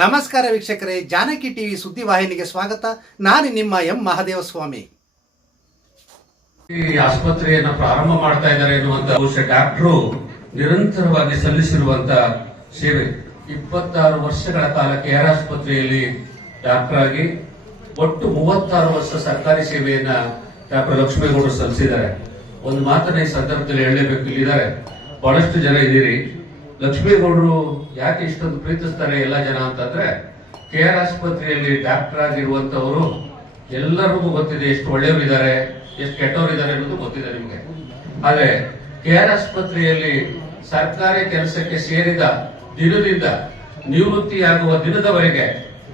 ನಮಸ್ಕಾರ ವೀಕ್ಷಕರೇ, ಜಾನಕಿ ಟಿವಿ ಸುದ್ದಿವಾಹಿನಿಗೆ ಸ್ವಾಗತ. ನಾನು ನಿಮ್ಮ ಎಂ ಮಹಾದೇವಸ್ವಾಮಿ. ಈ ಆಸ್ಪತ್ರೆಯನ್ನು ಪ್ರಾರಂಭ ಮಾಡ್ತಾ ಇದ್ದಾರೆ ಎನ್ನುವಂತ ಬಹುಶಃ ಡಾಕ್ಟರು ನಿರಂತರವಾಗಿ ಸಲ್ಲಿಸಿರುವಂತ ಸೇವೆ. ಇಪ್ಪತ್ತಾರು ವರ್ಷಗಳ ಕಾಲ ಕೆಆರ್ ಆಸ್ಪತ್ರೆಯಲ್ಲಿ ಡಾಕ್ಟರ್ ಆಗಿ ಒಟ್ಟು ಮೂವತ್ತಾರು ವರ್ಷ ಸರ್ಕಾರಿ ಸೇವೆಯನ್ನ ಡಾಕ್ಟರ್ ಲಕ್ಷ್ಮೇಗೌಡರು ಸಲ್ಲಿಸಿದ್ದಾರೆ. ಒಂದು ಮಾತನ್ನ ಈ ಸಂದರ್ಭದಲ್ಲಿ ಹೇಳಲೇಬೇಕು. ಇಲ್ಲಿದ್ದಾರೆ. ಬಹಳಷ್ಟು ಜನ ಇದ್ದೀರಿ. ಲಕ್ಷ್ಮೇಗೌಡರು ಯಾಕೆ ಇಷ್ಟೊಂದು ಪ್ರೀತಿಸ್ತಾರೆ ಎಲ್ಲ ಜನ ಅಂತಂದ್ರೆ ಕೆಆರ್ ಆಸ್ಪತ್ರೆಯಲ್ಲಿ ಡಾಕ್ಟರ್ ಆಗಿರುವಂತವರು ಎಲ್ಲರಿಗೂ ಗೊತ್ತಿದೆ ಎಷ್ಟು ಒಳ್ಳೆಯವರಿದ್ದಾರೆ ಎಷ್ಟು ಕೆಟ್ಟವರಿದ್ದಾರೆ ಅನ್ನೋದು ಗೊತ್ತಿದೆ ನಿಮಗೆ. ಆದ್ರೆ ಕೆಆರ್ ಆಸ್ಪತ್ರೆಯಲ್ಲಿ ಸರ್ಕಾರಿ ಕೆಲಸಕ್ಕೆ ಸೇರಿದ ದಿನದಿಂದ ನಿವೃತ್ತಿಯಾಗುವ ದಿನದವರೆಗೆ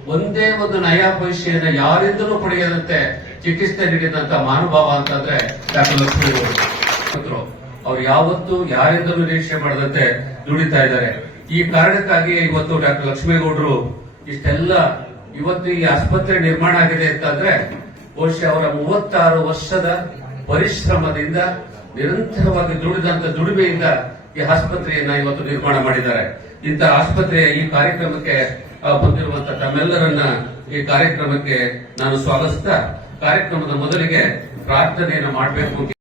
ಒಂದೇ ಒಂದು ನಯಾ ಪೈಸೆಯನ್ನ ಯಾರಿಂದಲೂ ಪಡೆಯದಂತೆ ಚಿಕಿತ್ಸೆ ನೀಡಿದಂತ ಮಹಾನುಭಾವ ಅಂತಂದ್ರೆ ಡಾಕ್ಟರ್ ಲಕ್ಷ್ಮೀಗೌಡರು. ಅವ್ರು ಯಾವತ್ತೂ ಯಾರಿಂದಲೂ ನಿರೀಕ್ಷೆ ಮಾಡದಂತೆ ದುಡಿತಾ ಇದ್ದಾರೆ. ಈ ಕಾರಣಕ್ಕಾಗಿ ಇವತ್ತು ಡಾಕ್ಟರ್ ಲಕ್ಷ್ಮೇಗೌಡರು ಇಷ್ಟೆಲ್ಲ ಇವತ್ತು ಈ ಆಸ್ಪತ್ರೆ ನಿರ್ಮಾಣ ಆಗಿದೆ ಅಂತಂದ್ರೆ ಬಹುಶಃ ಅವರ ಮೂವತ್ತಾರು ವರ್ಷದ ಪರಿಶ್ರಮದಿಂದ ನಿರಂತರವಾಗಿ ದುಡಿದಂತ ದುಡಿಮೆಯಿಂದ ಈ ಆಸ್ಪತ್ರೆಯನ್ನ ಇವತ್ತು ನಿರ್ಮಾಣ ಮಾಡಿದ್ದಾರೆ. ಇಂತಹ ಆಸ್ಪತ್ರೆಯ ಈ ಕಾರ್ಯಕ್ರಮಕ್ಕೆ ಬಂದಿರುವಂತ ತಮ್ಮೆಲ್ಲರನ್ನ ಈ ಕಾರ್ಯಕ್ರಮಕ್ಕೆ ನಾನು ಸ್ವಾಗತಿಸ್ತಾ ಕಾರ್ಯಕ್ರಮದ ಮೊದಲಿಗೆ ಪ್ರಾರ್ಥನೆಯನ್ನು ಮಾಡಬೇಕು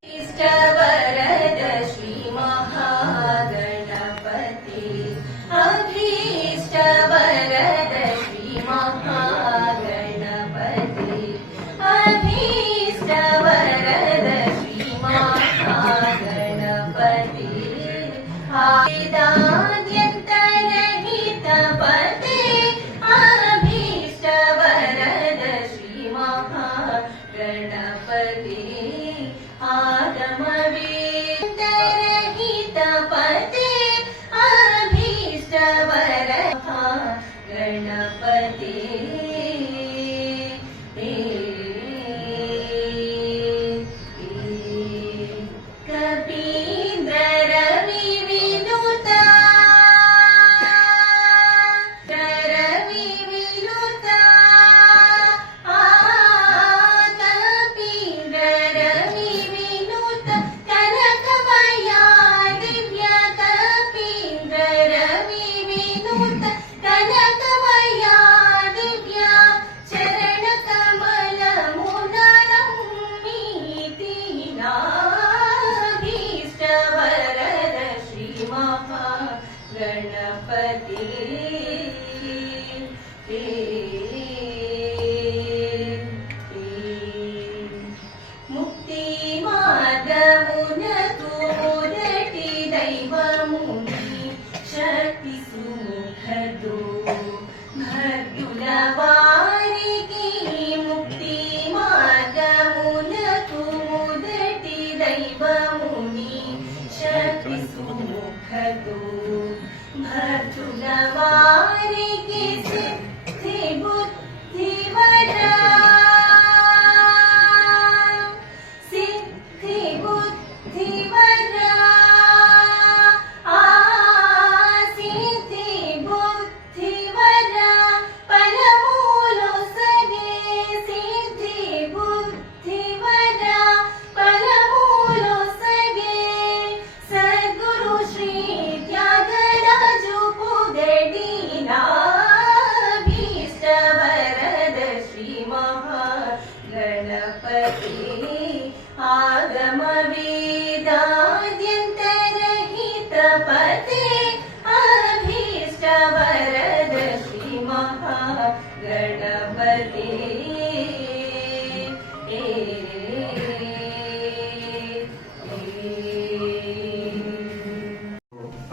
बले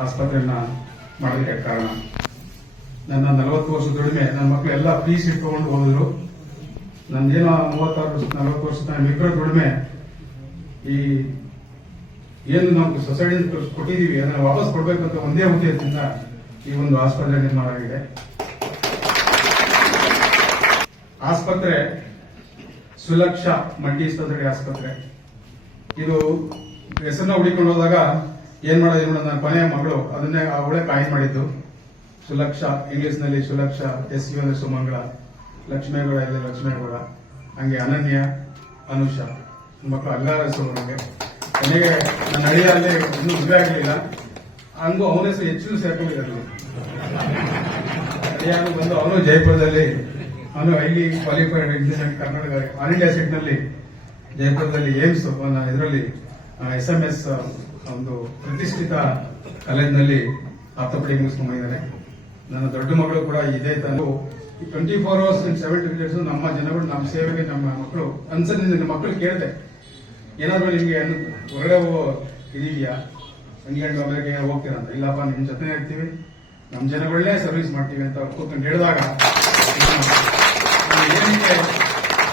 ಆಸ್ಪತ್ರೆಯನ್ನ ಮಾಡೋದಕ್ಕೆ ಕಾರಣ. ನನ್ನ ನಲವತ್ತು ವರ್ಷ ದುಡಿಮೆ ನನ್ನ ಮಕ್ಕಳು ಎಲ್ಲ ಫೀಸ್ ಇಟ್ಕೊಂಡು ಹೋದ್ರು. ನಂದೇನೋ ಮೂವತ್ತಾರು ನಲವತ್ತು ವರ್ಷ ನನ್ನ ದುಡಿಮೆ ಈ ಏನು ನಾವು ಸೊಸೈಟಿ ಕೊಟ್ಟಿದ್ದೀವಿ, ಅದನ್ನು ವಾಪಸ್ ಕೊಡಬೇಕಂತ ಒಂದೇ ಉದ್ದೇಶದಿಂದ ಈ ಒಂದು ಆಸ್ಪತ್ರೆ ನಿರ್ಮಾಣ ಆಗಿದೆ. ಆಸ್ಪತ್ರೆ, ಸುಲಕ್ಷ ಮಲ್ಟಿ ಸ್ಪೆಷಾಲಿಟಿ ಆಸ್ಪತ್ರೆ. ಇದು ಹೆಸರನ್ನ ಹುಡಿಕೊಂಡು ಹೋದಾಗ ಏನ್ ಮಾಡೋದು, ಏನ್ ನನ್ನ ಕೊನೆಯ ಮಗಳು ಅದನ್ನೇ ಅವಳೇ ಕಾಯಿನ್ ಮಾಡಿದ್ದು. ಸುಲಕ್ಷ ಇಂಗ್ಲಿಷ್ನಲ್ಲಿ ಸುಲಕ್ಷ, ಎಸ್ ಯು ಅಂದ್ರೆ ಸುಮಂಗಳ, ಲಕ್ಷ್ಮೇಗೌಡ ಇಲ್ಲ ಲಕ್ಷ್ಮೇಗೌಡ, ಹಂಗೆ ಅನನ್ಯ, ಅನುಷ. ಮಕ್ಕಳು ಅಲ್ಲಾರ ಹೆಸರು ನನಗೆ. ನನ್ನ ನನ್ನ ಅಳಿಯಲ್ಲಿ ಇನ್ನೂ ಮದುವೆ ಆಗಲಿಲ್ಲ. ಹಂಗೂ ಅವನ ಹೆಸರು ಹೆಚ್ಚು ಸೇರ್ಕೊಂಡಿದ್ದಾರೆ. ಹರಿಯಾಣ ಬಂದು ಅವನು ಜೈಪುರದಲ್ಲಿ ಅವನು highly qualified engineer Kannada all India ಸೀಟ್ನಲ್ಲಿ ಜೈಪುರದಲ್ಲಿ ಏಮ್ಸ್ ಇದರಲ್ಲಿ ಎಸ್ ಎಂ ಎಸ್ ಒಂದು ಪ್ರತಿಷ್ಠಿತ ಕಾಲೇಜಿನಲ್ಲಿ ಆರ್ಥೋಪೆಡಿಕ್ ಮುಗಿಸ್ಕೊಂಡು ಬಂದಿದ್ದಾನೆ. ನನ್ನ ದೊಡ್ಡ ಮಗಳು ಕೂಡ ಇದೇ ತಾನು twenty four hours seventy minutes ನಮ್ಮ ಜನಗಳು, ನಮ್ಮ ಸೇವೆಗೆ ನಮ್ಮ ಮಕ್ಕಳು ಅನ್ಸಲ್ಲಿ ನಿಮ್ಮ ಮಕ್ಕಳು ಕೇಳಿದೆ ಏನಾದರೂ ನಿಮಗೆ ಹೊರಗಡೆ ಇದೆಯಾ? ಇಂಗ್ಲೆಂಡ್ ಅಮೆರಿಕ ಹೋಗ್ತೀರಾ ಅಂತ. ಇಲ್ಲಪ್ಪ ನಿಮ್ಮ ಜೊತೆ ಇರ್ತೀವಿ. ನಮ್ಮ ಜನಗಳನ್ನೇ ಸರ್ವಿಸ್ ಮಾಡ್ತೀವಿ ಅಂತ ಕೂತ್ಕೊಂಡು ಹೇಳಿದಾಗ ನಾನು ಏನಕ್ಕೆ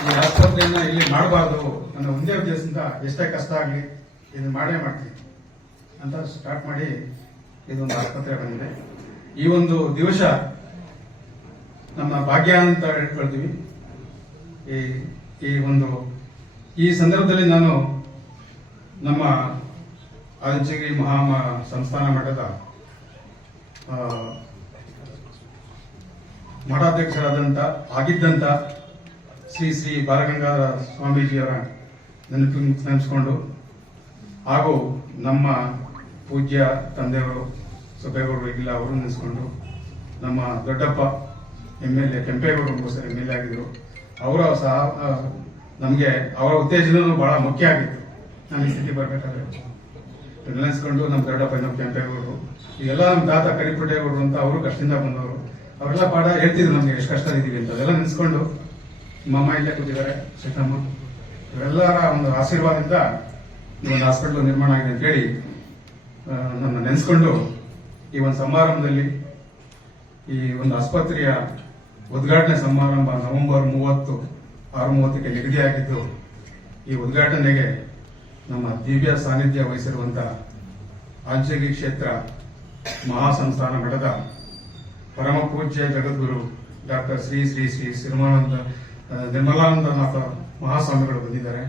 ಈ ಆಸ್ಪತ್ರೆಯನ್ನ ಇಲ್ಲಿ ಮಾಡಬಾರ್ದು ಅನ್ನೋ ಒಂದೇ ಉದ್ದೇಶದಿಂದ ಎಷ್ಟೇ ಕಷ್ಟ ಆಗಲಿ ಇದನ್ನು ಮಾಡೇ ಮಾಡ್ತೀನಿ ಅಂತ ಸ್ಟಾರ್ಟ್ ಮಾಡಿ ಇದೊಂದು ಆಸ್ಪತ್ರೆ ಬಂದಿದೆ. ಈ ಒಂದು ದಿವಸ ನಮ್ಮ ಭಾಗ್ಯ ಅಂತ ಹೇಳ್ಕೊಳ್ತೀವಿ ಈ ಈ ಒಂದು, ಈ ಸಂದರ್ಭದಲ್ಲಿ ನಾನು ನಮ್ಮ ಆದಿಚಗಿರಿ ಮಹಾ ಸಂಸ್ಥಾನ ಮಠದ ಮಠಾಧ್ಯಕ್ಷರಾದಂಥ ಆಗಿದ್ದಂಥ ಶ್ರೀ ಶ್ರೀ ಬಾಲಗಂಗಾಧರ ಸ್ವಾಮೀಜಿಯವರ ನೆನಪು ನೆನೆಸ್ಕೊಂಡು ಹಾಗೂ ನಮ್ಮ ಪೂಜ್ಯ ತಂದೆಯವರು, ಸುಬೇಗೌಡರು ಇಲ್ಲ ಅವರು ನೆನೆಸ್ಕೊಂಡು ನಮ್ಮ ದೊಡ್ಡಪ್ಪ ಎಂ ಎಲ್ ಎ, ಕೆಂಪೇಗೌಡರು ಸರ್ ಎಂ ಎಲ್ ಎ ಆಗಿದ್ದರು ಅವರ ಸಹ ನಮಗೆ ಅವರ ಉತ್ತೇಜನೂ ಬಹಳ ಮುಖ್ಯ ಆಗಿತ್ತು. ನಾನು ಈ ಸ್ಥಿತಿ ಬರಬೇಕಾದ್ರೆ ನೆನೆಸ್ಕೊಂಡು ನಮ್ಮ ದೊಡ್ಡಪ್ಪ ನಮ್ಮ ಕೆಂಪೇಗೌಡರು ಈಗೆಲ್ಲ ನಮ್ಮ ತಾತ ಕರಿಪುಟ್ಟೇಗೌಡರು ಅಂತ ಅವರು ಕಷ್ಟದಿಂದ ಬಂದವರು. ಅವರೆಲ್ಲ ಪಾಠ ಹೇಳ್ತಿದ್ರು ನಮಗೆ ಎಷ್ಟು ಕಷ್ಟ ಇದ್ದೀವಿ ಅಂತ. ಅದೆಲ್ಲ ನೆನೆಸ್ಕೊಂಡು ಮಮ್ಮ ಇಲ್ಲೇ ಕೂತಿದ್ದಾರೆ ಶೇಖರಮ್ಮ ಇವರೆಲ್ಲರ ಒಂದು ಆಶೀರ್ವಾದದಿಂದ ಈ ಒಂದು ಹಾಸ್ಪಿಟಲ್ ನಿರ್ಮಾಣ ಆಗಿದೆ ಅಂತ ಹೇಳಿ ನನ್ನ ನೆನೆಸ್ಕೊಂಡು ಈ ಒಂದು ಸಮಾರಂಭದಲ್ಲಿ ಈ ಒಂದು ಆಸ್ಪತ್ರೆಯ ಉದ್ಘಾಟನೆ ಸಮಾರಂಭ ನವೆಂಬರ್ ಮೂವತ್ತು, ಆರು ಮೂವತ್ತಕ್ಕೆ ನಿಗದಿಯಾಗಿದ್ದು, ಈ ಉದ್ಘಾಟನೆಗೆ ನಮ್ಮ ದಿವ್ಯ ಸಾನ್ನಿಧ್ಯ ವಹಿಸಿರುವಂತಹ ಆಂಜಗಿ ಕ್ಷೇತ್ರ ಮಹಾಸಂಸ್ಥಾನ ಮಠದ ಪರಮ ಪೂಜ್ಯ ಜಗದ್ಗುರು ಡಾಕ್ಟರ್ ಶ್ರೀ ಶ್ರೀ ಶ್ರೀ ಶ್ರೀಮಾನಂದ ನಿರ್ಮಲಾನಂದನಾಥ ಮಹಾಸ್ವಾಮಿಗಳು ಬಂದಿದ್ದಾರೆ.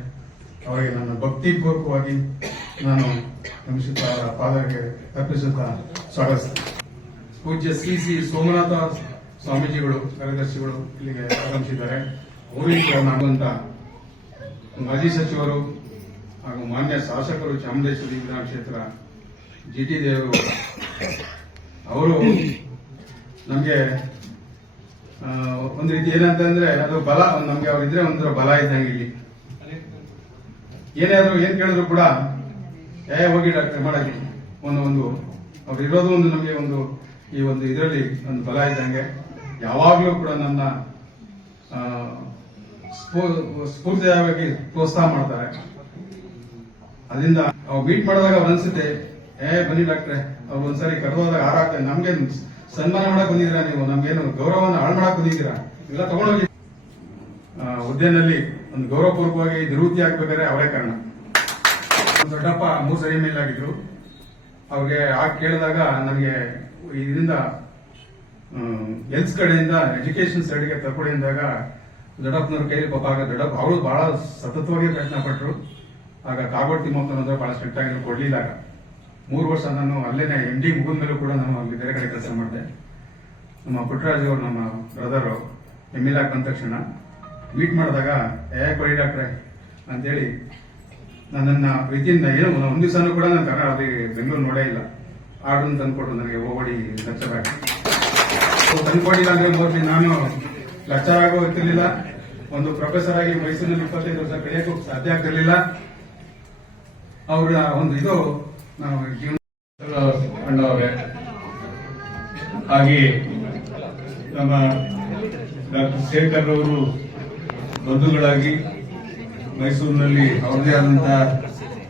ಅವರಿಗೆ ನನ್ನ ಭಕ್ತಿಪೂರ್ವಕವಾಗಿ ನಾನು ನಮಿಸುತ್ತಾ, ಪಾದರಿಗೆ ಅರ್ಪಿಸುತ್ತಾ ಸ್ವಾಗತಿಸ್ತೇನೆ. ಪೂಜ್ಯ ಶ್ರೀ ಶ್ರೀ ಸೋಮನಾಥ ಸ್ವಾಮೀಜಿಗಳು, ಕಾರ್ಯದರ್ಶಿಗಳು ಇಲ್ಲಿಗೆ ಆಗಮಿಸಿದ್ದಾರೆ. ಊರಿಗೆ ನಾಗುವಂತ ಮಾಜಿ ಸಚಿವರು ಹಾಗೂ ಮಾನ್ಯ ಶಾಸಕರು ಚಾಮುಂಡೇಶ್ವರಿ ವಿಧಾನ ಕ್ಷೇತ್ರ ಜಿ ಟಿ ದೇವರು ಅವರು ನಮಗೆ ಒಂದು ರೀತಿ ಏನಂತಂದ್ರೆ, ಅದು ಬಲ ನಮ್ಗೆ ಅವ್ರಿದ್ರೆ ಒಂದ್ರ ಬಲ ಇದ್ದಂಗೆ ಇಲ್ಲಿ. ಏನೇ ಆದ್ರೂ ಏನ್ ಕೇಳಿದ್ರು ಕೂಡ, ಏ, ಹೋಗಿ ಡಾಕ್ಟರ್, ಮಾಡಕ್ಕೆ. ಒಂದು ಒಂದು, ಅವ್ರು ಇರೋದು ಒಂದು ನಮಗೆ ಒಂದು, ಈ ಒಂದು ಇದರಲ್ಲಿ ಒಂದು ಬಲ ಇದ್ದಂಗೆ. ಯಾವಾಗಲೂ ಕೂಡ ನನ್ನ ಸ್ಫೂರ್ತಿಯಾಗಿ ಪ್ರೋತ್ಸಾಹ ಮಾಡ್ತಾರೆ. ಅದರಿಂದ ಅವ್ರು ಮೀಟ್ ಮಾಡಿದಾಗ ಅವ್ರು ಅನ್ಸುತ್ತೆ, ಏ, ಬನ್ನಿ ಡಾಕ್ಟ್ರೆ, ಅವ್ರು ಒಂದ್ಸರಿ ಕರೆದೋದಾಗ ಹಾರಾಗ್ತದೆ ನಮ್ಗೆ ಸನ್ಮಾನ ಮಾಡಕ್ ಬಂದಿದ್ದೀರಾ ನೀವು? ನಮ್ಗೇನು ಗೌರವವನ್ನು ಹಾಳು ಮಾಡಕ್ ಬಂದಿದ್ದೀರಾ? ಇಲ್ಲ ತಗೊಂಡೋಗಿ ಹುದ್ದೆನಲ್ಲಿ ಒಂದು ಗೌರವಪೂರ್ವಕವಾಗಿ ನಿವೃತ್ತಿ ಆಗ್ಬೇಕಾದ್ರೆ ಅವರೇ ಕಾರಣ. ದೊಡ್ಡಪ್ಪ ಮೂರು ಸರಿ ಮೇಲೆ ಆಗಿದ್ರು. ಅವ್ರಿಗೆ ಆಗ ಕೇಳಿದಾಗ ನನಗೆ ಇದರಿಂದ ಎಲ್ಸ್ ಕಡೆಯಿಂದ ಎಜುಕೇಶನ್ ಸೈಡ್ಗೆ ತಗೊಂಡಿದ್ದಾಗ ದೊಡ್ಡಪ್ಪನವ್ರ ಕೈಯಲ್ಲಿ ಪಾಪ ಆಗ ದೊಡ್ಡಪ್ಪ ಅವರು ಬಹಳ ಸತತವಾಗಿ ಪ್ರಯತ್ನ ಪಟ್ಟರು ಆಗ ಕಾಗೋಡ್ ತಿಮ್ಮಪ್ಪನ ಬಹಳ ಸ್ಟ್ರಿಕ್ಟ್ ಆಗಿ ಕೊಡ್ಲಿಲ್ಲ ಆಗ. ಮೂರು ವರ್ಷ ನಾನು ಅಲ್ಲೇ ಎಂ ಡಿ ಮುಗಿದ ಮೇಲೂ ಕೂಡ ನಾನು ಅಲ್ಲಿ ಬೇರೆ ಕಡೆ ಕೆಲಸ ಮಾಡಿದೆ. ನಮ್ಮ ಪುಟ್ಟರಾಜ್ ಅವರು, ನಮ್ಮ ಬ್ರದರು ಎಂ ಎಲ್ ಬಂದ ತಕ್ಷಣ ಮೀಟ್ ಮಾಡಿದಾಗ, ಏ, ಕೊಡಿ ಡಾಕ್ಟ್ರೆ, ಅಂತೇಳಿ ನನ್ನನ್ನ ವಿತಿನ್ ಏನು, ಒಂದು ದಿವಸನೂ ಕೂಡ ನಾನು ಕನ್ನಡ ಅಲ್ಲಿ ಬೆಂಗಳೂರು ನೋಡೇ ಇಲ್ಲ. ಆರ್ಡರ್ ತಂದುಕೊಟ್ಟು ನನಗೆ ಓಡಿ ಲೆಕ್ಚರ್ ಆಗಿ ತಂದ್ಕೊಟ್ಟಿಲ್ಲ ಅಂದ್ರೆ ನಾನು ಲೆಕ್ಚರ್ ಆಗೋ ಇರ್ತಿರ್ಲಿಲ್ಲ ಒಂದು ಪ್ರೊಫೆಸರ್ ಆಗಿ ಮೈಸೂರಿನಲ್ಲಿ ಇಪ್ಪತ್ತೈದು ವರ್ಷ ಕಳೆಯೋಕ್ಕೂ ಸಾಧ್ಯ ಆಗ್ತಿರ್ಲಿಲ್ಲ. ಅವರ ಒಂದು ಇದು ನಾವು ಜೀವನ ಹಾಗೆ ನಮ್ಮ ಡಾಕ್ಟರ್ ಶೇಖರ್ ಅವರು ಬಂಧುಗಳಾಗಿ ಮೈಸೂರಿನಲ್ಲಿ ಅವರದೇ ಆದಂತಹ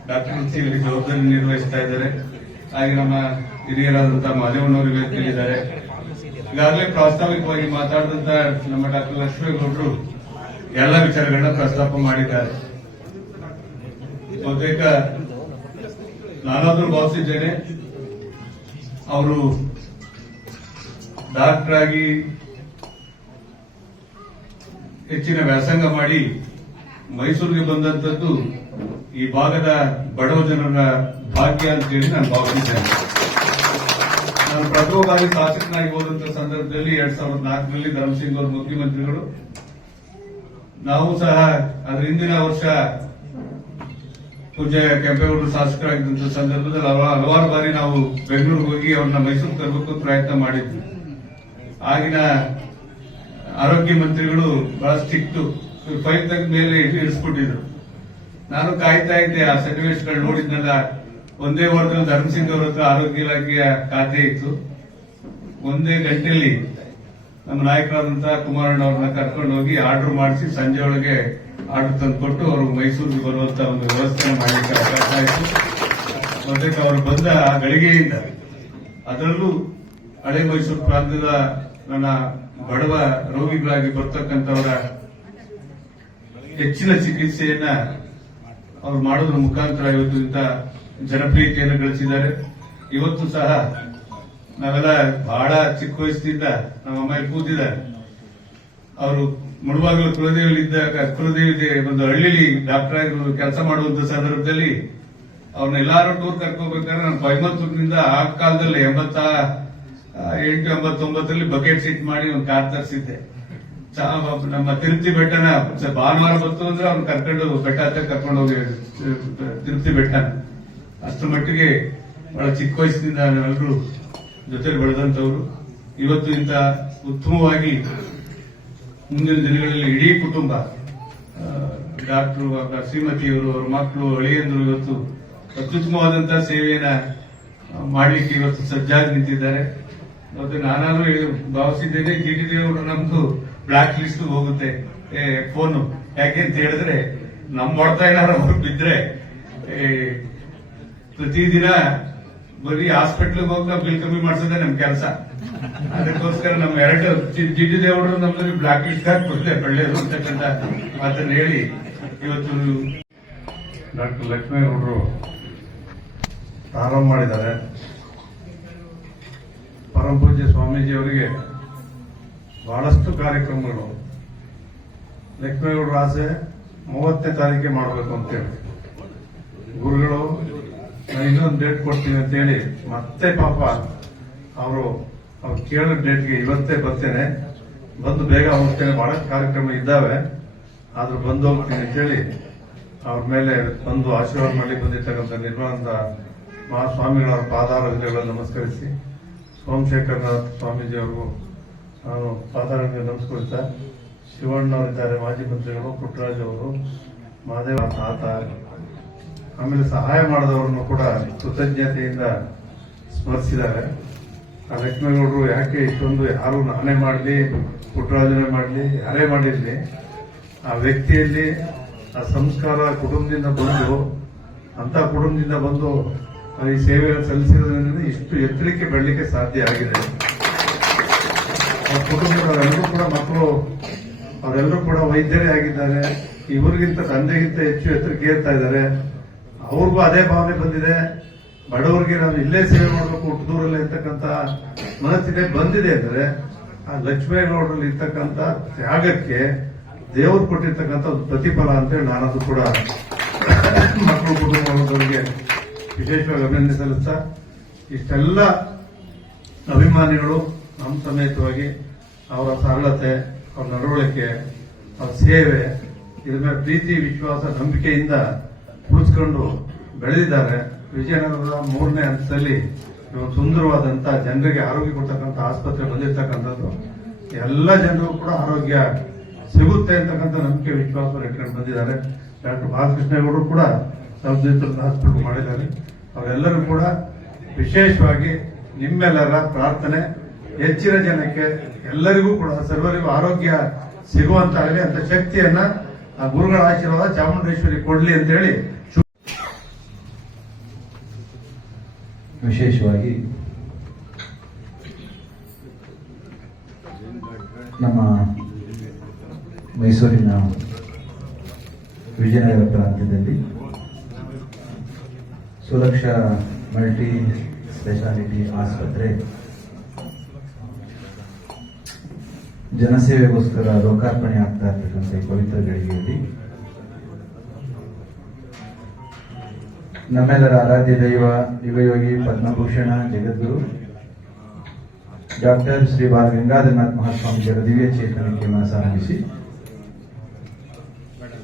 ಡಾಕ್ಟರ್ ವೃತ್ತಿಯಲ್ಲಿ ಜವಾಬ್ದಾರಿ ನಿರ್ವಹಿಸ್ತಾ ಇದ್ದಾರೆ. ಹಾಗೆ ನಮ್ಮ ಹಿರಿಯರಾದಂತಹ ಮಾಧ್ಯಮನವರು ಇವತ್ತಿದ್ದಾರೆ ಈಗಾಗಲೇ ಪ್ರಾಸ್ತಾವಿಕವಾಗಿ ಮಾತಾಡಿದಂತ ನಮ್ಮ ಡಾಕ್ಟರ್ ಲಕ್ಷ್ಮೇಗೌಡರು ಎಲ್ಲ ವಿಚಾರಗಳನ್ನ ಪ್ರಸ್ತಾಪ ಮಾಡಿದ್ದಾರೆ. ಬಹುತೇಕ ನಾನಾದ್ರೂ ಭಾವಿಸಿದ್ದೇನೆ ಅವರು ಡಾಕ್ಟರ್ ಆಗಿ ಹೆಚ್ಚಿನ ವ್ಯಾಸಂಗ ಮಾಡಿ ಮೈಸೂರಿಗೆ ಬಂದಂತದ್ದು ಈ ಭಾಗದ ಬಡವ ಜನರ ಭಾಗ್ಯ ಅಂತೇಳಿ ನಾನು ಭಾವಿಸಿದ್ದೇನೆ. ನಾನು ಪ್ರಥಮ ಬಾರಿ ಶಾಸಕನಾಗಿ ಹೋದಂತ ಸಂದರ್ಭದಲ್ಲಿ ಎರಡ್ ಸಾವಿರದ ನಾಲ್ಕರಲ್ಲಿ ಧರ್ಮಸಿಂಗ್ ಅವರು ಮುಖ್ಯಮಂತ್ರಿಗಳು. ನಾವು ಸಹ ಅದರ ಹಿಂದಿನ ವರ್ಷ ಪೂಜ್ಯ ಕೆಂಪೇಗೌಡರು ಶಾಸಕರಾಗಿದ್ದಂತ ಸಂದರ್ಭದಲ್ಲಿ ಹಲವ- ಹಲವಾರು ಬಾರಿ ನಾವು ಬೆಂಗಳೂರಿಗೆ ಹೋಗಿ ಅವ್ರನ್ನ ಮೈಸೂರು ತರಬೇಕು ಪ್ರಯತ್ನ ಮಾಡಿದ್ವಿ. ಆಗಿನ ಆರೋಗ್ಯ ಮಂತ್ರಿಗಳು ಬಹಳ ಸ್ಟ್ರಿಕ್ಟ್. ಫೈವ್ ತಗ್ ಮೇಲೆ ಇಳಿಸ್ಬಿಟ್ಟಿದ್ರು ನಾನು ಕಾಯ್ತಾ ಇದ್ದೆ ಆ ಸನ್ನಿವೇಶಗಳು ನೋಡಿದ್ನಲ್ಲ, ಒಂದೇ ವಾರದಲ್ಲಿ ಧರ್ಮಸಿಂಗ್ ಅವರ ಹತ್ರ ಆರೋಗ್ಯ ಇಲಾಖೆಯ ಖಾತೆ ಇತ್ತು. ಒಂದೇ ಗಂಟೆಯಲ್ಲಿ ನಮ್ಮ ನಾಯಕರಾದಂತಹ ಕುಮಾರಣ್ಣ ಅವ್ರನ್ನ ಕರ್ಕೊಂಡು ಹೋಗಿ ಆರ್ಡರ್ ಮಾಡಿಸಿ ಸಂಜೆ ಒಳಗೆ ಆರ್ಡರ್ ತಂದುಕೊಟ್ಟು ಅವರು ಮೈಸೂರಿಗೆ ಬರುವಂತ ಒಂದು ವ್ಯವಸ್ಥೆ ಮಾಡಲಿಕ್ಕೆ ಅವಕಾಶ ಆಯಿತು. ಮತ್ತೆ ಅವರು ಬಂದ ಆ ಗಳಿಗೆಯಿಂದ ಅದರಲ್ಲೂ ಹಳೆ ಮೈಸೂರು ಪ್ರಾಂತ್ಯದ ನನ್ನ ಬಡವ ರೋಗಿಗಳಾಗಿ ಬರ್ತಕ್ಕಂಥವರ ಹೆಚ್ಚಿನ ಚಿಕಿತ್ಸೆಯನ್ನ ಅವ್ರು ಮಾಡೋದ್ರ ಮುಖಾಂತರ ಇವತ್ತು ಇಂಥ ಜನಪ್ರಿಯತೆಯನ್ನು ಗಳಿಸಿದ್ದಾರೆ. ಇವತ್ತು ಸಹ ನಾವೆಲ್ಲ ಬಹಳ ಚಿಕ್ಕ ವಯಸ್ಸಿನಿಂದ ನಮ್ಮ ಅಮ್ಮ ಕೂತಿದ್ದಾರೆ. ಅವರು ಮುಳುಬಾಗಿಲು ಕುಲದೇವಿಲಿ ಇದ್ದಾಗ ಕುಲದೇವಿ ಒಂದು ಹಳ್ಳಿಲಿ ಡಾಕ್ಟರ್ ಆಗಿ ಕೆಲಸ ಮಾಡುವಂತ ಸಂದರ್ಭದಲ್ಲಿ ಅವ್ರನ್ನ ಎಲ್ಲಾರು ಟೂರ್ ಕರ್ಕೋಬೇಕಾದ್ರೆ ನಾನು ಕೊಯಮತ್ತೂರಿನಿಂದ ಆ ಕಾಲದಲ್ಲಿ ಎಂಬತ್ತ ಎಂಟು ಎಂಬತ್ತೊಂಬತ್ತರಲ್ಲಿ ಬಕೆಟ್ ಸೀಟ್ ಮಾಡಿ ಒಂದು ಕಾರ್ ತರಿಸಿದ್ದೆ. ನಮ್ಮ ತಿರುಪ್ತಿ ಬೆಟ್ಟನ ಭಾನುವಾರ ಬಂತು ಅಂದ್ರೆ ಅವ್ನು ಕರ್ಕೊಂಡು ಬೆಟ್ಟ ಹತ್ತ ಕರ್ಕೊಂಡು ಹೋಗಿ ತಿರುಪ್ತಿ ಬೆಟ್ಟ ಅಷ್ಟರ ಮಟ್ಟಿಗೆ ಬಹಳ ಚಿಕ್ಕ ವಯಸ್ಸಿನಿಂದ ನಾವೆಲ್ಲರೂ ಜೊತೆ ಬೆಳೆದಂತವ್ರು ಇವತ್ತು ಇಂತ ಉತ್ತಮವಾಗಿ ಮುಂದಿನ ದಿನಗಳಲ್ಲಿ ಇಡೀ ಕುಟುಂಬ ಡಾಕ್ಟರ್ ಶ್ರೀಮತಿಯವರು, ಅವ್ರ ಮಕ್ಕಳು ಅಳಿಯಂದ್ರು ಇವತ್ತು ಅತ್ಯುತ್ತಮವಾದಂತಹ ಸೇವೆಯನ್ನ ಮಾಡಲಿಕ್ಕೆ ಇವತ್ತು ಸಜ್ಜಾಗಿ ನಿಂತಿದ್ದಾರೆ. ಮತ್ತೆ ನಾನಾದ್ರೂ ಭಾವಿಸಿದ್ದೇನೆ ದೇವರು ನಮ್ದು ಬ್ಲಾಕ್ ಲಿಸ್ಟ್ ಹೋಗುತ್ತೆ. ಫೋನು. ಯಾಕೆ ಅಂತ ಹೇಳಿದ್ರೆ ನಮ್ಮ ಹೊಡ್ತಾ ಏನಾರು ಅವ್ರು ಬಿದ್ರೆ ಪ್ರತಿದಿನ ಬರೀ ಹಾಸ್ಪಿಟ್ಲಿಗೆ ಹೋಗಿ ಬಿಲ್ ಕಮ್ಮಿ ಮಾಡಿಸೋದೇ ನಮ್ ಕೆಲಸ. ಅದಕ್ಕೋಸ್ಕರ ನಮ್ಮ ಎರಡು ಜಿಡ್ಡು ದೇವರು ನಮ್ಮಲ್ಲಿ ಬ್ಲಾಕ್ ಲಿಸ್ಟ್ ಹಾಕ್ಬಿಡ್ತಾರೆ ಒಳ್ಳೇದು ಅಂತಕ್ಕಂಥ ಮಾತನ್ನು ಹೇಳಿ ಇವತ್ತು ಡಾಕ್ಟರ್ ಲಕ್ಷ್ಮೇಗೌಡರು ಪ್ರಾರಂಭ ಮಾಡಿದ್ದಾರೆ. ಪರಮ ಪೂಜ್ಯ ಸ್ವಾಮೀಜಿಯವರಿಗೆ ಬಹಳಷ್ಟು ಕಾರ್ಯಕ್ರಮಗಳು. ಲಕ್ಷ್ಮೇಗೌಡರ ಆಸೆ ಮೂವತ್ತನೇ ತಾರೀಕಿಗೆ ಮಾಡಬೇಕು ಅಂತೇಳಿ. ಗುರುಗಳು ಇನ್ನೊಂದು ಡೇಟ್ ಕೊಡ್ತೀನಿ ಅಂತ ಹೇಳಿ ಮತ್ತೆ ಪಾಪ ಅವರು ಅವ್ರು ಕೇಳಿದ ಡೇಟ್ಗೆ ಇವತ್ತೇ ಬರ್ತೇನೆ. ಬಂದು ಬೇಗ ಹೋಗ್ತೇನೆ. ಬಹಳ ಕಾರ್ಯಕ್ರಮ ಇದ್ದಾವೆ. ಆದ್ರೂ ಬಂದು ಹೋಗ್ತೀನಿ ಅಂತೇಳಿ ಅವ್ರ ಮೇಲೆ ಬಂದು ಆಶೀರ್ವಾದ ಮಾಡಿ ಬಂದಿರ್ತಕ್ಕಂಥ ನಿರ್ಮಾಣದ ಮಹಾಸ್ವಾಮಿಗಳವರ ಪಾದಾರಗಳನ್ನು ನಮಸ್ಕರಿಸಿ. ಸೋಮಶೇಖರನಾಥ್ ಸ್ವಾಮೀಜಿಯವ್ರಿಗೂ ನಾನು ಪಾದಾರಗಳಿಗೆ ನಮಸ್ಕರಿಸ್ತಾ ಶಿವಣ್ಣವರಿದ್ದಾರೆ, ಮಾಜಿ ಮಂತ್ರಿಗಳು ಪುಟ್ಟರಾಜ್ ಅವರು, ಮಹಾದೇವ, ತಾತ ಆಮೇಲೆ ಸಹಾಯ ಮಾಡಿದವರನ್ನು ಕೂಡ ಕೃತಜ್ಞತೆಯಿಂದ ಸ್ಮರಿಸಿದ್ದಾರೆ. ಆ ಲಕ್ಷ್ಮೇಗೌಡರು ಯಾಕೆ ಇಷ್ಟೊಂದು ಯಾರು ನಾನೇ ಮಾಡಲಿ, ಪುಟ್ಟರಾಜನೇ ಮಾಡಲಿ, ಯಾರೇ ಮಾಡಿರಲಿ, ಆ ವ್ಯಕ್ತಿಯಲ್ಲಿ ಆ ಸಂಸ್ಕಾರ ಕುಟುಂಬದಿಂದ ಬಂದು, ಅಂತ ಕುಟುಂಬದಿಂದ ಬಂದು ಈ ಸೇವೆಯನ್ನು ಸಲ್ಲಿಸಿರೋದ್ರಿಂದ ಇಷ್ಟು ಎತ್ತರಕ್ಕೆ ಬೆಳಲಿಕ್ಕೆ ಸಾಧ್ಯ ಆಗಿದೆ. ಆ ಕುಟುಂಬದವರೆಲ್ಲರೂ ಕೂಡ ಮಕ್ಕಳು, ಅವರೆಲ್ಲರೂ ಕೂಡ ವೈದ್ಯರೇ ಆಗಿದ್ದಾರೆ. ಇವರಿಗಿಂತ ತಂದೆಗಿಂತ ಹೆಚ್ಚು ಎತ್ತರಕ್ಕೆ ಏರ್ತಾ ಇದ್ದಾರೆ. ಅವ್ರಿಗೂ ಅದೇ ಭಾವನೆ ಬಂದಿದೆ. ಬಡವರಿಗೆ ನಾನು ಇಲ್ಲೇ ಸೇವೆ ಮಾಡಬೇಕು ಹುಟ್ಟದೂರಲ್ಲೇ ಇರ್ತಕ್ಕಂಥ ಮನಸ್ಸಿಗೆ ಬಂದಿದೆ ಅಂದ್ರೆ ಆ ಲಕ್ಷ್ಮೇಗೌಡರಲ್ಲಿ ಇರ್ತಕ್ಕಂಥ ತ್ಯಾಗಕ್ಕೆ ದೇವರು ಕೊಟ್ಟಿರ್ತಕ್ಕಂಥ ಒಂದು ಪ್ರತಿಫಲ ಅಂತೇಳಿ ನಾನದು ಕೂಡ ಮಕ್ಕಳು ಕುಟುಂಬದವರಿಗೆ ವಿಶೇಷವಾಗಿ ಅಭಿನಂದನೆ ಸಲ್ಲಿಸ್ತಾ, ಇಷ್ಟೆಲ್ಲ ಅಭಿಮಾನಿಗಳು ನಮ್ಮ ಸಮೇತವಾಗಿ ಅವರ ಸರಳತೆ, ಅವ್ರ ನಡವಳಿಕೆ, ಅವ್ರ ಸೇವೆ, ಇದ್ರ ಮೇಲೆ ಪ್ರೀತಿ, ವಿಶ್ವಾಸ, ನಂಬಿಕೆಯಿಂದ ಉಳಿಸ್ಕೊಂಡು ಬೆಳೆದಿದ್ದಾರೆ. ವಿಜಯನಗರದ ಮೂರನೇ ಹಂತದಲ್ಲಿ ಒಂದು ಸುಂದರವಾದಂತ ಜನರಿಗೆ ಆರೋಗ್ಯ ಕೊಡ್ತಕ್ಕಂಥ ಆಸ್ಪತ್ರೆ ಬಂದಿರತಕ್ಕಂಥದ್ದು. ಎಲ್ಲ ಜನರಿಗೂ ಕೂಡ ಆರೋಗ್ಯ ಸಿಗುತ್ತೆ ಅಂತಕ್ಕಂಥ ನಂಬಿಕೆ, ವಿಶ್ವಾಸ ಇಟ್ಕೊಂಡು ಬಂದಿದ್ದಾರೆ. ಡಾಕ್ಟರ್ ಬಾಲಕೃಷ್ಣೇಗೌಡರು ಕೂಡ ಸಬ್ ಹಾಸ್ಪಿಟಲ್ ಮಾಡಿದ್ದಾರೆ. ಅವರೆಲ್ಲರೂ ಕೂಡ ವಿಶೇಷವಾಗಿ ನಿಮ್ಮೆಲ್ಲರ ಪ್ರಾರ್ಥನೆ, ಹೆಚ್ಚಿನ ಜನಕ್ಕೆ ಎಲ್ಲರಿಗೂ ಕೂಡ ಸರ್ವರಿಗೂ ಆರೋಗ್ಯ ಸಿಗುವಂತಾಗಲಿ ಅಂತ ಶಕ್ತಿಯನ್ನ ಆ ಗುರುಗಳ ಆಶೀರ್ವಾದ ಚಾಮುಂಡೇಶ್ವರಿ ಕೊಡ್ಲಿ ಅಂತ ಹೇಳಿ ವಿಶೇಷವಾಗಿ ನಮ್ಮ ಮೈಸೂರಿನ ವಿಜಯನಗರ ಪ್ರಾಂತ್ಯದಲ್ಲಿ ಸುರಕ್ಷಾ ಮಲ್ಟಿ ಸ್ಪೆಷಾಲಿಟಿ ಆಸ್ಪತ್ರೆ, ಜನಸೇವೆಗೋಸ್ಕರ ಲೋಕಾರ್ಪಣೆ ಆಗ್ತಾ ಇರ್ತಕ್ಕಂಥ ಈ ಪವಿತ್ರ ಗಳಿಗೆಯಲ್ಲಿ ನಮ್ಮೆಲ್ಲರ ಆರಾಧ್ಯ ದೈವ ಯುಗಯೋಗಿ ಪದ್ಮಭೂಷಣ, ಜಗದ್ಗುರು, ಡಾಕ್ಟರ್ ಶ್ರೀ ಬಾಲ ಗಂಗಾಧರನಾಥ್ ಮಹಾಸ್ವಾಮಿಯವರ ದಿವ್ಯ ಚೇತನಕ್ಕೆ ಮನಸ್ಸಾರಂಭಿಸಿ,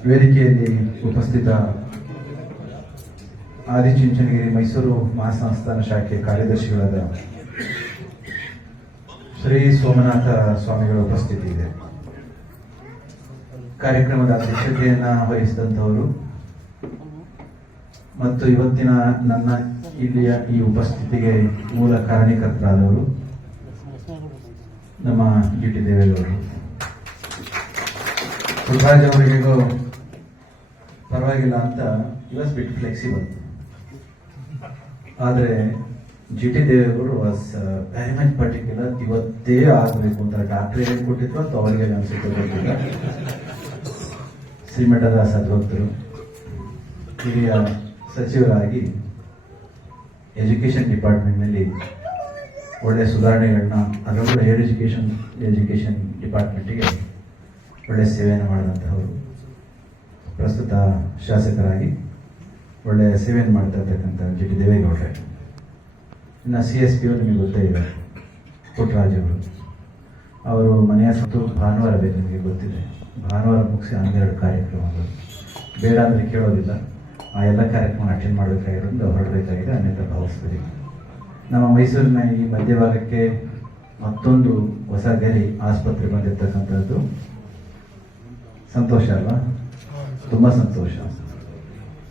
ವೇದಿಕೆಯಲ್ಲಿ ಉಪಸ್ಥಿತ ಆದಿಚುಂಚನಗಿರಿ ಮೈಸೂರು ಮಹಾಸಂಸ್ಥಾನ ಶಾಖೆ ಕಾರ್ಯದರ್ಶಿಗಳಾದ ಶ್ರೀ ಸೋಮನಾಥ ಸ್ವಾಮಿಗಳ ಉಪಸ್ಥಿತಿ ಇದೆ. ಕಾರ್ಯಕ್ರಮದ ಅಧ್ಯಕ್ಷತೆಯನ್ನು ವಹಿಸಿದಂಥವರು ಮತ್ತು ಇವತ್ತಿನ ನನ್ನ ಇಲ್ಲಿಯ ಈ ಉಪಸ್ಥಿತಿಗೆ ಮೂಲ ಕಾರಣೀಕರ್ತರಾದವರು ನಮ್ಮ ಜಿ ಟಿ ದೇವೇಗೌಡರು. ಸುಭಾಜ್ ಅವರಿಗೂ ಪರವಾಗಿಲ್ಲ ಅಂತ ಇವಸ್ ಬಿಟ್ ಫ್ಲೆಕ್ಸಿಬಲ್ ಆದರೆ ಜಿ ಟಿ ದೇವೇಗೌಡರು ವಾಸ್ ವೆರಿ ಮಚ್ ಪರ್ಟಿಕ್ಯುಲರ್ ಇವತ್ತೇ ಆಗಬೇಕು ಅಂತ ಡಾಕ್ಟರ್ ಏನು ಕೊಟ್ಟಿದ್ರು ಅಥವಾ ಅವರಿಗೆ ಅನಿಸುತ್ತೆ ಗೊತ್ತಿಲ್ಲ. ಶ್ರೀಮಠದ ಸದ್ಭಕ್ತರು ಹಿರಿಯ ಸಚಿವರಾಗಿ ಎಜುಕೇಷನ್ ಡಿಪಾರ್ಟ್ಮೆಂಟ್ನಲ್ಲಿ ಒಳ್ಳೆಯ ಸುಧಾರಣೆಗಳನ್ನ, ಅದರಲ್ಲೂ ಹೈಯರ್ ಎಜುಕೇಷನ್ ಎಜುಕೇಷನ್ ಡಿಪಾರ್ಟ್ಮೆಂಟಿಗೆ ಒಳ್ಳೆಯ ಸೇವೆಯನ್ನು ಮಾಡಿದಂಥವರು ಪ್ರಸ್ತುತ ಶಾಸಕರಾಗಿ ಒಳ್ಳೆಯ ಸೇವೆಯನ್ನು ಮಾಡ್ತಾ ಇರ್ತಕ್ಕಂಥ ಜಿ ಟಿ ದೇವೇಗೌಡರೇ. ಇನ್ನು ಸಿ ಎಸ್ ಪಿ ನಿಮಗೆ ಗೊತ್ತೇ ಇದೆ ಪುಟ್ಟರಾಜ್ ಅವರು. ಅವರು ಮನೆಯ ಸುತ್ತು ಭಾನುವಾರ ಬೇಕು, ನಿಮಗೆ ಗೊತ್ತಿದೆ. ಭಾನುವಾರ ಮುಗಿಸಿ ಹನ್ನೆರಡು ಕಾರ್ಯಕ್ರಮಗಳು. ಬೇಡ ಅಂದರೆ ಕೇಳೋದಿಲ್ಲ. ಆ ಎಲ್ಲ ಕಾರ್ಯಕ್ರಮ ಅಟೆಂಡ್ ಮಾಡಬೇಕಾಗಿರೋದ್ರಿಂದ ಹೊರಡಬೇಕಾಗಿದೆ ಅನ್ಯತ ಭಾವಿಸ್ತೀವಿ. ನಮ್ಮ ಮೈಸೂರಿನ ಈ ಮಧ್ಯಭಾಗಕ್ಕೆ ಮತ್ತೊಂದು ಹೊಸ ಗರಿ ಆಸ್ಪತ್ರೆ ಬಂದಿರತಕ್ಕಂಥದ್ದು. ಸಂತೋಷ ಅಲ್ವಾ? ತುಂಬ ಸಂತೋಷ.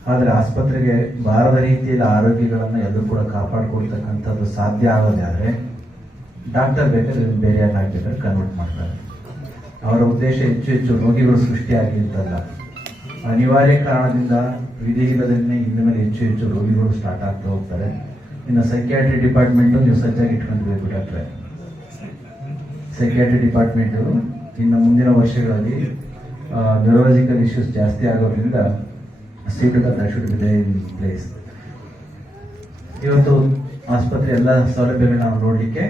ಆದರೆ ಆಸ್ಪತ್ರೆಗೆ ಬಾರದ ರೀತಿಯಲ್ಲಿ ಆರೋಗ್ಯಗಳನ್ನು ಎಲ್ಲರೂ ಕೂಡ ಕಾಪಾಡಿಕೊಳ್ತಕ್ಕಂಥದ್ದು ಸಾಧ್ಯ ಆಗೋದಾದರೆ ಡಾಕ್ಟರ್ ಬೇಕಾದ್ರೆ ಬೇರೆ ಯಾರು ಹಾಕಿದ್ರೆ ಕನ್ವರ್ಟ್ ಮಾಡ್ತಾರೆ. ಅವರ ಉದ್ದೇಶ ಹೆಚ್ಚು ಹೆಚ್ಚು ರೋಗಿಗಳು ಸೃಷ್ಟಿಯಾಗಿ ಅಂತಲ್ಲ. ಅನಿವಾರ್ಯ ಕಾರಣದಿಂದ ವಿಧಿಗಿಲ್ಲದನ್ನೇ ಇನ್ನು ಮೇಲೆ ಹೆಚ್ಚು ಹೆಚ್ಚು ರೋಗಿಗಳು ಸ್ಟಾರ್ಟ್ ಆಗ್ತಾ ಹೋಗ್ತಾರೆ. ಇನ್ನು ಸೈಕ್ಯಾಟ್ರಿ ಡಿಪಾರ್ಟ್ಮೆಂಟು ನೀವು ಸಜ್ಜಾಗಿ ಇಟ್ಕೊಂಡಿರ್ಬೇಕು ಡಾಕ್ಟ್ರೆ. ಸೈಕ್ಯಾಟ್ರಿ ಡಿಪಾರ್ಟ್ಮೆಂಟು ಇನ್ನು ಮುಂದಿನ ವರ್ಷಗಳಲ್ಲಿ ನ್ಯೂರಾಲಜಿಕಲ್ ಇಶ್ಯೂಸ್ ಜಾಸ್ತಿ ಆಗೋದ್ರಿಂದ seat that should be in place ಇವತ್ತು ಆಸ್ಪತ್ರೆ ಎಲ್ಲ ಸೌಲಭ್ಯಗಳನ್ನ ನಾವು ನೋಡಲಿಕ್ಕೆ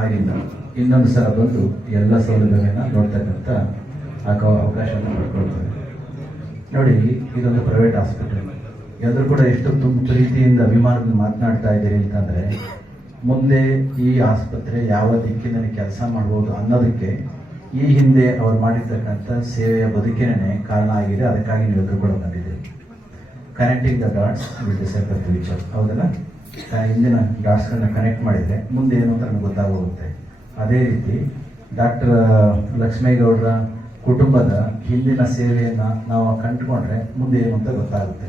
ಆಗಿಲ್ಲ. ಇನ್ನೊಂದು ಸಲ ಬಂದು ಎಲ್ಲ ಸೌಲಭ್ಯಗಳನ್ನ ನೋಡ್ತಕ್ಕಂಥ ಅವಕಾಶವನ್ನು ಪಡ್ಕೊಳ್ತಾರೆ. ನೋಡಿ, ಇದೊಂದು ಪ್ರೈವೇಟ್ ಹಾಸ್ಪಿಟಲ್ ಎಲ್ಲರೂ ಕೂಡ ಎಷ್ಟು ತುಂಬ ಪ್ರೀತಿಯಿಂದ ಅಭಿಮಾನದಿಂದ ಮಾತನಾಡ್ತಾ ಇದ್ದೀರಿ ಅಂತಂದರೆ, ಮುಂದೆ ಈ ಆಸ್ಪತ್ರೆ ಯಾವ ದಿಕ್ಕಿನಲ್ಲಿ ಕೆಲಸ ಮಾಡ್ಬೋದು ಅನ್ನೋದಕ್ಕೆ ಈ ಹಿಂದೆ ಅವ್ರು ಮಾಡಿರ್ತಕ್ಕಂಥ ಸೇವೆಯ ಬದುಕಿನೇ ಕಾರಣ ಆಗಿದೆ, ಅದಕ್ಕಾಗಿ ನೀವು ಎದುರು ಕೂಡ ಬಂದಿದ್ದೀರಿ. Connecting the dots with the future ಹೌದಲ್ಲ? ಹಿಂದಿನ ಡಾಟ್ಸ್ಗಳನ್ನ ಕನೆಕ್ಟ್ ಮಾಡಿದರೆ ಮುಂದೆ ಏನು ಅಂತ ನಮ್ಗೆ ಗೊತ್ತಾಗೋಗುತ್ತೆ. ಅದೇ ರೀತಿ ಡಾಕ್ಟರ್ ಲಕ್ಷ್ಮೇಗೌಡರ ಕುಟುಂಬದ ಹಿಂದಿನ ಸೇವೆಯನ್ನು ನಾವು ಕಂಡುಕೊಂಡ್ರೆ ಮುಂದೆ ಏನು ಅಂತ ಗೊತ್ತಾಗುತ್ತೆ.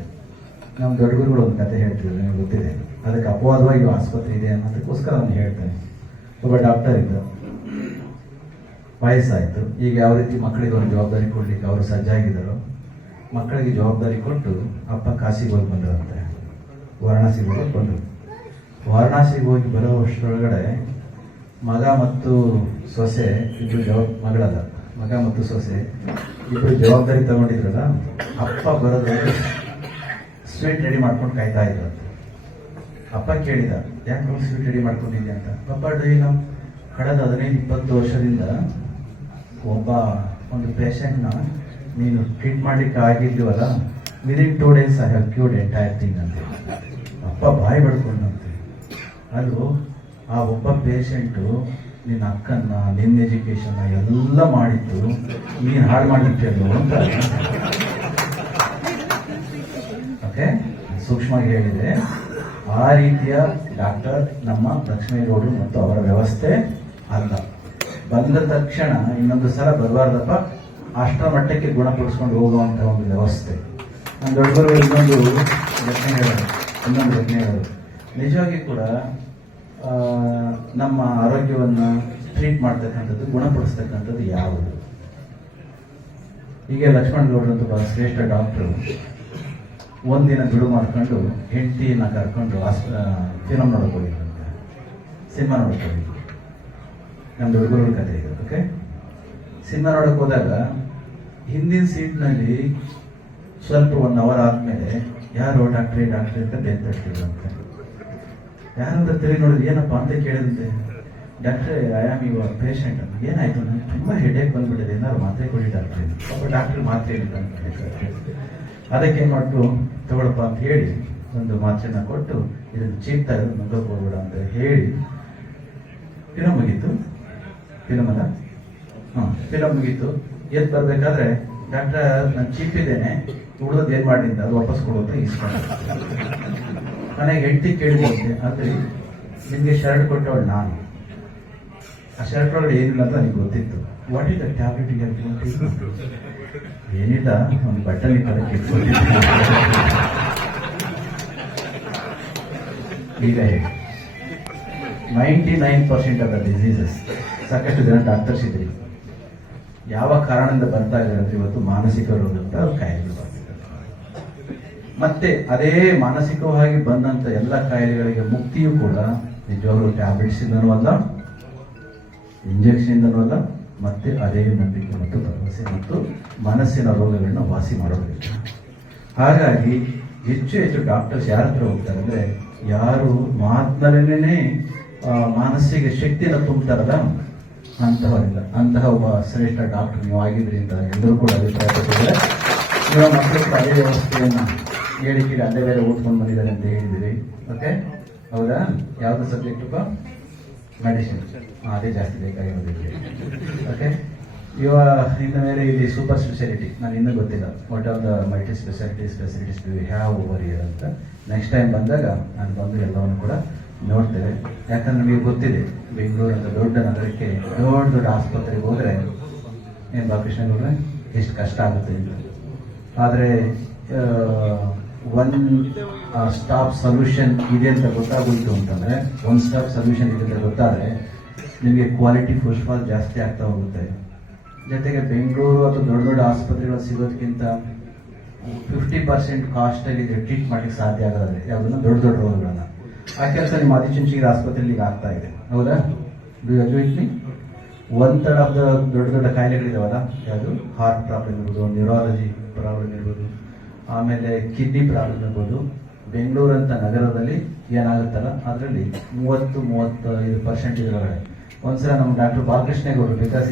ನಮ್ಮ ದೊಡ್ಡ ಗುರುಗಳು ಒಂದು ಕತೆ ಹೇಳ್ತಿದ್ರು, ನಿಮಗೆ ಗೊತ್ತಿದೆ. ಅದಕ್ಕೆ ಅಪವಾದವಾಗಿ ಆಸ್ಪತ್ರೆ ಇದೆ ಅನ್ನೋದಕ್ಕೋಸ್ಕರ ನಾನು ಹೇಳ್ತೇನೆ. ಒಬ್ಬ ಡಾಕ್ಟರ್ ಇದ್ದರು ವಯಸ್ಸಾಯಿತು. ಈಗ ಯಾವ ರೀತಿ ಮಕ್ಕಳಿಗೆ ಒಂದು ಜವಾಬ್ದಾರಿ ಕೊಡಲಿಕ್ಕೆ ಅವರು ಸಜ್ಜಾಗಿದ್ದರು, ಮಕ್ಕಳಿಗೆ ಜವಾಬ್ದಾರಿ ಕೊಟ್ಟು ಅಪ್ಪ ಕಾಶಿಗೆ ಹೋಗಿ ಬಂದರಂತೆ. ವಾರಣಾಸಿಗೆ ಹೋಗಿ ಬಂದರು. ವಾರಣಾಸಿಗೆ ಹೋಗಿ ಬರೋ ವರ್ಷದೊಳಗಡೆ ಮಗ ಮತ್ತು ಸೊಸೆ ಇದು ಜವಾಬ್ ಮಗಳಲ್ಲ. ಮಗ ಮತ್ತು ಸೊಸೆ ಇಬ್ಬರು ಜವಾಬ್ದಾರಿ ತಗೊಂಡಿದ್ರಲ್ಲ, ಅಪ್ಪ ಬರೋದು ಸ್ವೀಟ್ ರೆಡಿ ಮಾಡ್ಕೊಂಡು ಕಾಯ್ತಾ ಇದ್ರಂತೆ ಅಪ್ಪ ಕೇಳಿದ, ಯಾಕೆ ಸ್ವೀಟ್ ರೆಡಿ ಮಾಡ್ಕೊಂಡಿದ್ದೆ ಅಂತ? ಪಪ್ಪ ನಾವು ಕಳೆದ ಹದಿನೈದು, ಇಪ್ಪತ್ತು ವರ್ಷದಿಂದ ಒಬ್ಬ ಒಂದು ಪೇಷಂಟ್ನ ನೀನು ಟ್ರೀಟ್ ಮಾಡ್ಲಿಕ್ಕೆ ಆಗಿದ್ದೀವಲ್ಲ within two days I have cured entire thing ಅಂತ. ಅಪ್ಪ ಬಾಯಿ ಬಡ್ಕೊಂಡಂತೆ. ಅದು ಆ ಒಬ್ಬ ಪೇಷಂಟು ನಿನ್ನ ಅಕ್ಕನ್ನ, ನಿನ್ನ ಎಜುಕೇಶನ್ ಎಲ್ಲ ಮಾಡಿದ್ದು ನೀನು ಹಾಳು ಮಾಡಿಬಿಟ್ಟೆಲ್ಲೋ ಅಂತ. ಓಕೆ ಸೂಕ್ಷ್ಮವಾಗಿ ಹೇಳಿದೆ ಆ ರೀತಿಯ ಡಾಕ್ಟರ್ ನಮ್ಮ ಲಕ್ಷ್ಮೇಗೌಡರು ಮತ್ತು ಅವರ ವ್ಯವಸ್ಥೆ ಅಲ್ಲ. ಬಂದ ತಕ್ಷಣ ಇನ್ನೊಂದು ಸಲ ಬರಬಾರ್ದಪ್ಪ, ಅಷ್ಟರ ಮಟ್ಟಕ್ಕೆ ಗುಣಪಡಿಸ್ಕೊಂಡು ಹೋಗುವಂತ ಒಂದು ವ್ಯವಸ್ಥೆ. ನಮ್ಮ ದೊಡ್ಡವರು ಇನ್ನೊಂದು ಘಟನೆ ಹೇಳೋದು ಇನ್ನೊಂದು ಹೇಳೋದು ನಿಜವಾಗಿ ಕೂಡ ನಮ್ಮ ಆರೋಗ್ಯವನ್ನು ಟ್ರೀಟ್ ಮಾಡ್ತಕ್ಕಂಥದ್ದು, ಗುಣಪಡಿಸ್ತಕ್ಕಂಥದ್ದು ಯಾವುದು? ಹೀಗೆ ಲಕ್ಷ್ಮಣ್ ಗೌಡ್ರು ಅಂತ ಒಬ್ಬ ಶ್ರೇಷ್ಠ ಡಾಕ್ಟ್ರು ಒಂದಿನ ಬಿಡು ಮಾಡ್ಕೊಂಡು ಹೆಂಡತಿನ ಕರ್ಕೊಂಡು ಫಿಲಮ್ ನೋಡಕ್ಕೆ ಹೋಗಿದ್ರಂತೆ. ಸಿನಿಮಾ ನೋಡಕ್ಕೆ ಹೋಗಿದ್ರು ನಮ್ಮ ಹುಡುಗರ ಕಥೆ ಇದು ಓಕೆ ಸಿನಿಮಾ ನೋಡಕ್ಕೆ ಹೋದಾಗ ಹಿಂದಿನ ಸೀಟ್ನಲ್ಲಿ ಸ್ವಲ್ಪ ಒನ್ ಅವರ್ ಆದಮೇಲೆ ಯಾರು ಡಾಕ್ಟ್ರಿ ಡಾಕ್ಟ್ರಿ ಅಂತ ಬೆಂತ ತಟ್ಟಿದ್ರಂತೆ ಯಾರಂತ ತಿರುಗಿ ನೋಡಿದ್ರೆ ಏನಪ್ಪ ಅಂತ ಕೇಳಿದಂತೆ, ಡಾಕ್ಟ್ರೆ ಐ ಆಮ್ ಯುವರ್ ಪೇಷಂಟ್ ಅಂತ. ಏನಾಯ್ತು? ನನಗೆ ತುಂಬಾ ಹೆಡೇಕ್ ಬಂದ್ಬಿಟ್ಟಿದೆ. ಏನಾದ್ರು ಮಾತ್ರೆ ಕೊಡಿ ಡಾಕ್ಟ್ರೆ ಪಾಪ ಡಾಕ್ಟ್ರ್ ಮಾತ್ರೆ ಇಲ್ಲ ಅದಕ್ಕೆ ಏನ್ ಮಾಡ್ತು? ತಗೊಳಪ್ಪ ಅಂತ ಹೇಳಿ ಒಂದು ಮಾತ್ರೆನ ಕೊಟ್ಟು ಇದನ್ನು ಚೀಪ್ತಾ ಇರೋದು ಹೋಗ್ಬೇಡ ಅಂತ ಹೇಳಿ ಫಿಲಮ್ ಮುಗೀತು. ಫಿಲಮ್ ಅಲ್ಲ ಹಾ ಫಿಲಮ್ ಮುಗೀತು. ಎದ್ದು ಬರ್ಬೇಕಾದ್ರೆ ಡಾಕ್ಟರ್, ನಾನು ಚೀಪ್ ಇದ್ದೇನೆ ಉಳಿದದ್ದು ಏನು ಮಾಡಿ ಅದು ವಾಪಸ್ ಕೊಡೋದು ಇಸ್ಕೊಂಡು. ನನಗೆ ಹೆಂಡತಿ ಕೇಳಿದಂತೆ ಆದರೆ ನಿಮಗೆ ಶರ್ಟ್ ಕೊಟ್ಟವಳು ನಾನು. ಆ ಶರ್ಟ್ ಒಳಗಡೆ ಏನಿಲ್ಲ ಅಂತ ನನಗೆ ಗೊತ್ತಿತ್ತು. ವಾಟ್ ಇಸ್ ದ ಟ್ಯಾಬ್ಲೆಟ್ ಏನಿಲ್ಲ, ಒಂದು ಬಟ್ಟಲಿ ಇಟ್ಕೊಂಡಿದ್ದೆ. ಈಗ ninety nine percent of the diseases ಸಾಕಷ್ಟು ಜನ ಡಾಕ್ಟರ್ಸ್ ಇದ್ರಿ. ಯಾವ ಕಾರಣದಿಂದ ಬರ್ತಾ ಇದ್ದಾರೆ ಇವತ್ತು ಮಾನಸಿಕ ರೋಗ ಅಂತ ಕಾಯಿಲೆಗಳು ಮತ್ತೆ ಅದೇ ಮಾನಸಿಕವಾಗಿ ಬಂದಂತ ಎಲ್ಲ ಕಾಯಿಲೆಗಳಿಗೆ ಮುಕ್ತಿಯೂ ಕೂಡ ನಿಜವಾಗ್ಲೂ ಟ್ಯಾಬ್ಲೆಟ್ಸ್ ಇಂದನೂ ಅಲ್ಲ ಇಂಜೆಕ್ಷನ್ ಇಂದನೂ ಅಲ್ಲ, ಮತ್ತೆ ಅದೇ ನಂಬಿಕೆ ಮತ್ತು ಭರವಸೆ ಮತ್ತು ಮನಸ್ಸಿನ ರೋಗಗಳನ್ನ ವಾಸಿ ಮಾಡೋದಿಲ್ಲ ಹಾಗಾಗಿ ಹೆಚ್ಚು ಹೆಚ್ಚು ಡಾಕ್ಟರ್ಸ್ ಯಾರ ಹತ್ರ ಹೋಗ್ತಾರೆ ಅಂದ್ರೆ ಯಾರು ಮಾತಿನಲ್ಲೇನೆ ಮಾನಸಿಕ ಶಕ್ತಿಯನ್ನು ತುಂಬ್ತಾರಲ್ಲ, ಅಂತಹವರಿಂದ, ಅಂತಹ ಒಬ್ಬ ಶ್ರೇಷ್ಠ ಡಾಕ್ಟರ್ ನೀವು ಆಗಿದ್ರಿ ಅಂತ ಎಲ್ಲರೂ ಕೂಡ ಅಭಿಪ್ರಾಯಪಟ್ಟಿದ್ದಾರೆ. ಕೂಡ ಅದೇ ವ್ಯವಸ್ಥೆಯನ್ನ ಹೇಳಿ ಕೇಳಿ ಅಲ್ಲೇ ಬೇರೆ ಓದ್ಕೊಂಡು ಬಂದಿದ್ದಾರೆ ಅಂತ ಹೇಳಿದಿರಿ ಓಕೆ ಹೌದಾ? ಯಾವ್ದು ಸಬ್ಜೆಕ್ಟ್ ಮೆಡಿಸಿನ್ ಅದೇ ಜಾಸ್ತಿ ಬೇಕಾಗಿರೋದಿಲ್ಲ ಓಕೆ ಇವಾಗ ಇನ್ನು ಮೇಲೆ ಇಲ್ಲಿ ಸೂಪರ್ ಸ್ಪೆಷಾಲಿಟಿ ನಾನು ಇನ್ನೂ ಗೊತ್ತಿಲ್ಲ. What are the multi specialty specialties have over year ಅಂತ. ನೆಕ್ಸ್ಟ್ ಟೈಮ್ ಬಂದಾಗ ನಾನು ಬಂದು ಎಲ್ಲವನ್ನು ಕೂಡ ನೋಡ್ತೇವೆ ಯಾಕಂದ್ರೆ ನಮಗೆ ಗೊತ್ತಿದೆ, ಬೆಂಗಳೂರು ಅಂತ ದೊಡ್ಡ ನಗರಕ್ಕೆ ದೊಡ್ಡ ದೊಡ್ಡ ಆಸ್ಪತ್ರೆಗೆ ಹೋದ್ರೆ ಏನು ಬಾಲಕೃಷ್ಣ ಎಷ್ಟು ಕಷ್ಟ ಆಗುತ್ತೆ ಅಂತ. ಆದರೆ ಒನ್ ಸ್ಟಾಪ್ ಸೊಲ್ಯೂಷನ್ ಇದೆ ಅಂತ ಗೊತ್ತಾಗೋಯ್ತು ಅಂತಂದ್ರೆ ಒನ್ ಸ್ಟಾಪ್ ಸೊಲ್ಯೂಷನ್ ಇದೆ ಅಂತ ಗೊತ್ತಾದ್ರೆ, ನಿಮಗೆ ಕ್ವಾಲಿಟಿ ಫಸ್ಟ್ ಆಲ್ ಜಾಸ್ತಿ ಆಗ್ತಾ ಹೋಗುತ್ತೆ. ಜೊತೆಗೆ ಬೆಂಗಳೂರು ಅಥವಾ ದೊಡ್ಡ ದೊಡ್ಡ ಆಸ್ಪತ್ರೆಗಳು ಸಿಗೋದಕ್ಕಿಂತ ಫಿಫ್ಟಿ ಪರ್ಸೆಂಟ್ ಕಾಸ್ಟಲ್ಲಿ ಟ್ರೀಟ್ ಮಾಡಲಿಕ್ಕೆ ಸಾಧ್ಯ ಆಗೋದ್ರೆ ಯಾವುದನ್ನು ದೊಡ್ಡ ದೊಡ್ಡ ರೋಗಗಳನ್ನ. ಆ ಕೆಲಸ ನಿಮ್ಮ ಆದಿಚುಂಚನಗಿರಿ ಆಸ್ಪತ್ರೆಯಲ್ಲಿ ಈಗ ಆಗ್ತಾ ಇದೆ. ಹೌದಾ? ಮೀ ಆಫ್ ದ ದೊಡ್ಡ ದೊಡ್ಡ ಕಾಯಿಲೆಗಳಿದಾವಲ್ಲ, ಯಾವುದು? ಹಾರ್ಟ್ ಪ್ರಾಬ್ಲಮ್ ಇರ್ಬೋದು ನ್ಯೂರಾಲಜಿ ಪ್ರಾಬ್ಲಮ್ ಇರ್ಬೋದು. ಆಮೇಲೆ ಕಿಡ್ನಿ ಪ್ರಾಬ್ಲಮ್ ಇರ್ಬೋದು. ಬೆಂಗಳೂರು ಅಂತ ನಗರದಲ್ಲಿ ಏನಾಗುತ್ತಲ್ಲ, ಅದರಲ್ಲಿ ಮೂವತ್ತು, ಮೂವತ್ತೈದು ಪರ್ಸೆಂಟ್ ಇದರೊಳಗಡೆ. ಒಂದ್ಸಲ ನಮ್ಮ ಡಾಕ್ಟರ್ ಬಾಲಕೃಷ್ಣೇಗೌಡರು ಬಿಕಾಸ್